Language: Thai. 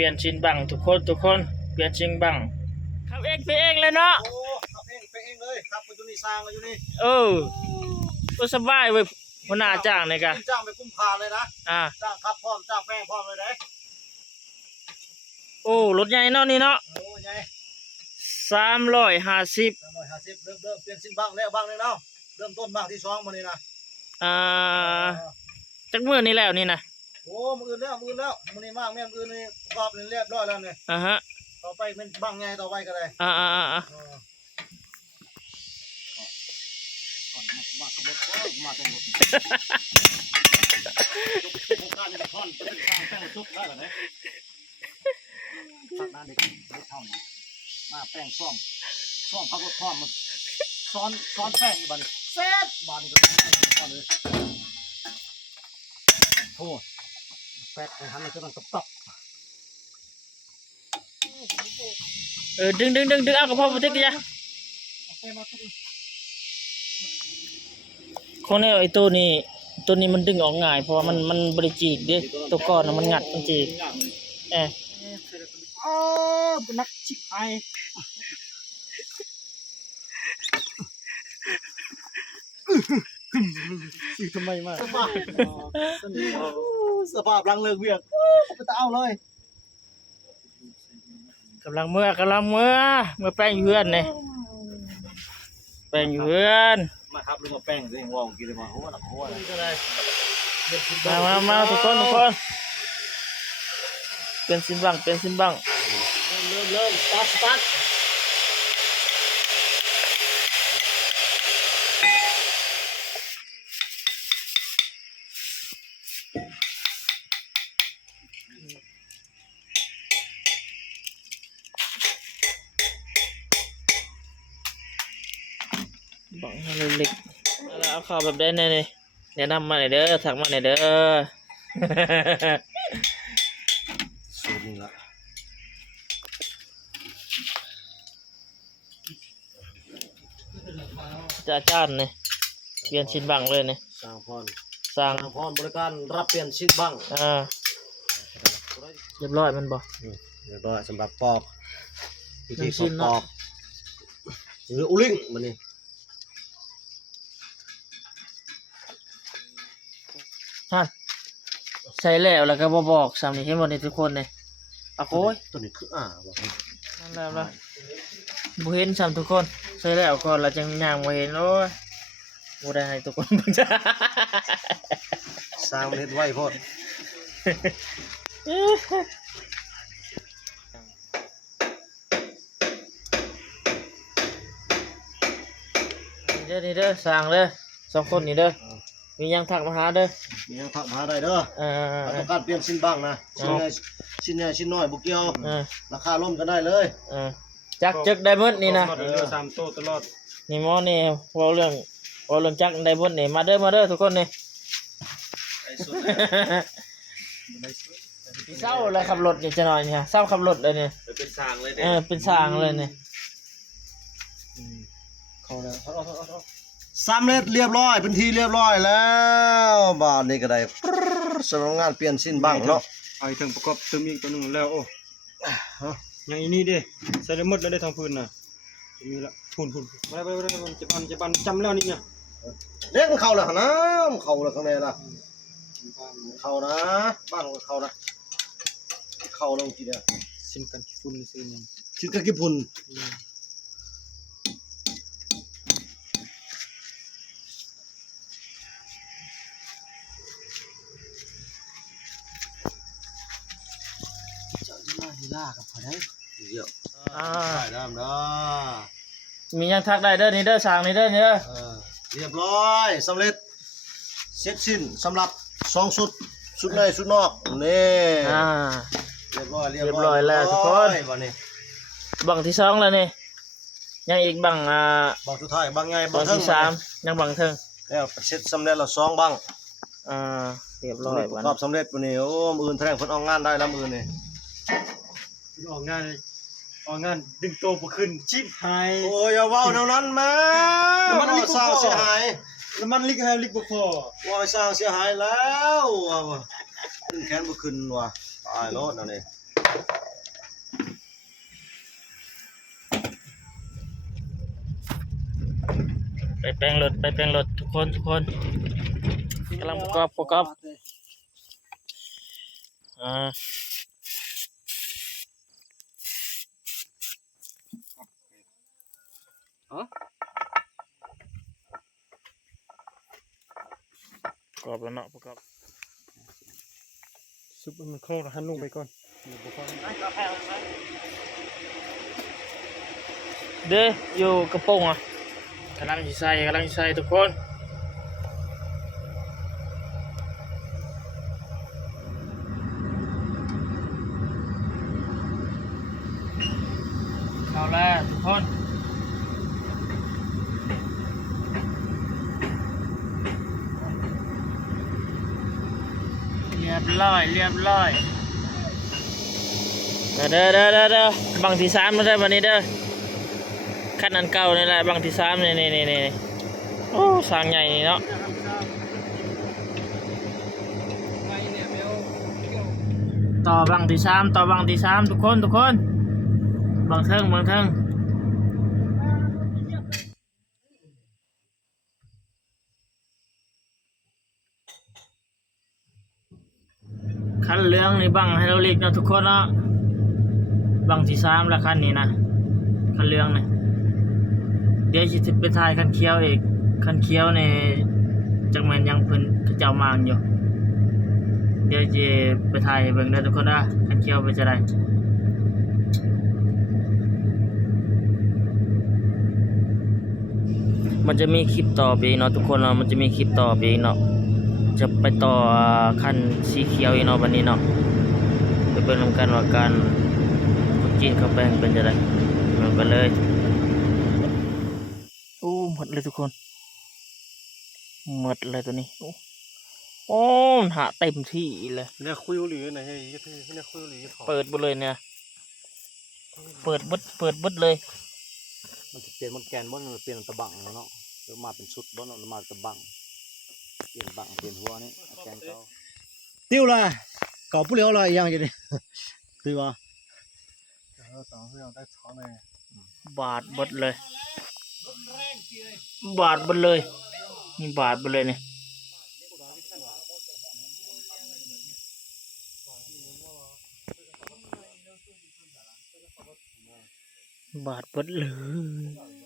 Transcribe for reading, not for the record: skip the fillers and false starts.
ปลี่ยนชิ้นบังทุกคนเปลี่ยนชิ้นบังขับเองไปเองเลยเนาะโอ้ขับเองไปเองเลยขับไปอยู่นี่สร้างมาอยู่นี่ก็สบายเว้ยหัวหน้าจ้างนี่กะจ้างไปกุ้มพาเลยนะจ้างขับพร้อมจ้างแป้งพร้อมเลยเด้โอ้รถใหญ่เนาะนี่เนาะโอ้ใหญ่350 350เริ่มเปลี่ยนชิ้นบังแล้วบังเลยเนาะเริ่มต้นบังที่2มื้อนี้นะจักมื้อนี้แล้วนี่นะโอ้มื้ออื่นแล้วมื้อนี้มากแม่นมื้อนี้ประกอบเรียบร้อยแล้วนี่ฮะต่อไปเป็นบังใหญ่ต่อไปก็ได้มาขบวนมาเต็มหมดโครงการนี้ท่อนจะเป็นทางแป้งซุปได้เหรอเนี่ยตัดหน้าเด็กเท่านี้มาแป้งซ่อมขับรถพร้อมมันซ้อนแป้งอยู่บ้านเซ็ตบ้านนี้ก็ทำเลยโอ้แป้งในหันมันจะต้องตับดึงเอากระเพาะมาติกจ้ะคนนี้ไอ้ตัวนี้มันดึงออกง่ายเพราะว่ามันบริจีกดิตัวก้อนมันงัดมันจีกเป็นนักชิบหายทำไมมาสภาพรังเลิกเวียงไปตาเอาเลยกำลังเมื่อแป้งเยือนเนี่ยแป้งเยือนมาครับลุงมาแป้งสิวองกินเลยมาโหหนักโหอะไรก็ได้มาทุกคนเป็นสินบังเริ่มสตาร์ทบังเล็กแล้วเอาเข้าแบบได้เนี่ยแนะนำมาหน่อยเด้อถักมาหน่อยเด้อสูตรนี้ละจ้านเนี่ยเปลี่ยนชิ้นบังเลยเนี่ยสร้างพรบริการรับเปลี่ยนชิ้นบังเรียบร้อยมันบอกเรียบร้อยสำหรับปอกวิธีปอกหรืออุลิงมันนี่ใส่แล้วก็บอกสามนี้ให้หมดในทุกคนเลยโอ้ยตัวนี้คือบอกนั่นแหละบุเห็นสามทุกคนใส่แล้วก่อนเราจะย่างบุเห็นโอ้ยบุได้ให้ทุกคนมึงจ้าสร้างเล็ดไว้พอดนี่เด้อสั่งเลย2 คนนี่เด้อมียังถักมาหาเด้อมียังถักมาหาได้เด้อต้องการเปลี่ยนชิ้นบ้างนะชิ้นใหญ่ชิ้นน้อยบุกเกี่ยวราคาล่มกันได้เลยจักได้หมดนี่นะ3 โต๊ะตลอดนี่หมอนี่ว่าเรื่องจักได้หมดนี่มาเด้อทุกคนนี่เศร้าเลยขับรถนี่จะหน่อยเนี่ยเศร้าขับรถเลยเนี่ยเป็นสางเลยเป็นสางเลยเนี่ยสำเร็จเรียบร้อยเป็นทีเรียบร้อยแล้วบ้านนี้ก็ได้สำนักงานเปลี่ยนสิ้นบ้างเนาะไอ้ถึงประกอบเติมอีกตัวหนึ่งแล้วโอ้ยังอีนี่ดิใส่ได้หมดแล้วได้ทางพื้นน่ะมีละพุ่นไปจะปันจำแล้วนี่เนี่ยเล็กมันเข่าละนะมันเข่าละข้างในละเข่านะบ้านของเข่านะเข่าลงทีเดียวชิ้นกันขี้ฝุ่นซื้อนึงชิ้นกันขี้ฝุ่นล่ากับเขาได้เยอะได้ด้เด้อมียังทักได้เด้อนี่เด้อสั่งนี่เด้อนี่เด้อเรียบร้อยสำเร็จเสร็จสิ้นสำหรับ2 ชุดในชุดนอกนี่เรียบร้อยแล้วทุกคนบังที่2แล้วนี่ยังอีกบังสุดท้ายบังไงบังที่3ยังบังเทิงแล้วเสร็จสำเร็จแล้ว2 บังเรียบร้อยประกอบสำเร็จวันนี้โอ้มื้ออื่นแถลงเพิ่นออกงานได้แล้วมื้อนี้ออกงานดึงโตบ่ขึ้นชิบหายโอ้ยอย่าเว้าแนวนั้นแม่มันสร้างเสียหายแล้วมันลิกบ่พอว่าสร้างเสียหายแล้วดึงแขนบ่ขึ้นว่ะตายโลดนั่นนี่ ไปแปลงรถไปแปลงรถทุกคนกำลังประกอบอ่าประกอบแล้วเนาะประกอบ ซุปมันคลอหันลงไปก่อนเดี๋ยวบ่พอ เด้ออยู่กระโปรงอ่ะกำลังสิใส่ทุกคนเข้าแล้วทุกคนเรียบร้อยเด้อบังที่3แล้วได้อวันนี้เด้อขั้นอันเก่านี่แหละบังที่3นี่โอ้สร้างใหญ่นี่เนาะต่อบังที่3ทุกคนบังเทิงคันเหลืองนี่บังไฮดรอลิกเนาะทุกคนเนาะบังที่3แล้วคันนี้นะคันเหลืองนี่เดี๋ยวสิไปถ่ายคันเขียวอีกคันเขียวนี่จังแม่นยังเพิ่นเขาเจ้ามางอยู่เดี๋ยวจะไปถ่ายให้เบิ่งได้อทุกคนนะคันเขียวไปจะได้มันจะมีคลิปต่อไปอีกเนาะทุกคนเนาะมันจะมีคลิปต่อไปอีกเนาะจะไปต่อคันสีเขียวอีกเนาะวันนี้เนาะไปเบิ่งนำกันว่าการคนจีนเขาแปลงเป็นจะได้มันไปเลยโอ้หมดเลยทุกคนหมดเลยตัวนี้โอ้หาเต็มที่เลย เนี่ยคุยหรือไหนเฮ้ยเนี่ยคุยหรือถอด เปิดหมดเลยเนี่ยเปิดบึดเลย มันจะเปลี่ยนมันแกนบ่มันเปลี่ยนตะบังแล้วเนาะเดี๋ยวมาเป็นชุดบ่เนาะมาตะบังเปลี่ยนบังเปลี่ยนหัวนี่แกนเก่าติ้วละเก่าผู้เลี้ยวละอีหยังอยู่นี่คือว่าต่อเพื่อนได้ท้องเลย บาดหมดเลยบาดหมดเลยนี่บาดหมดเลยเนี่ยบาดหมดเลย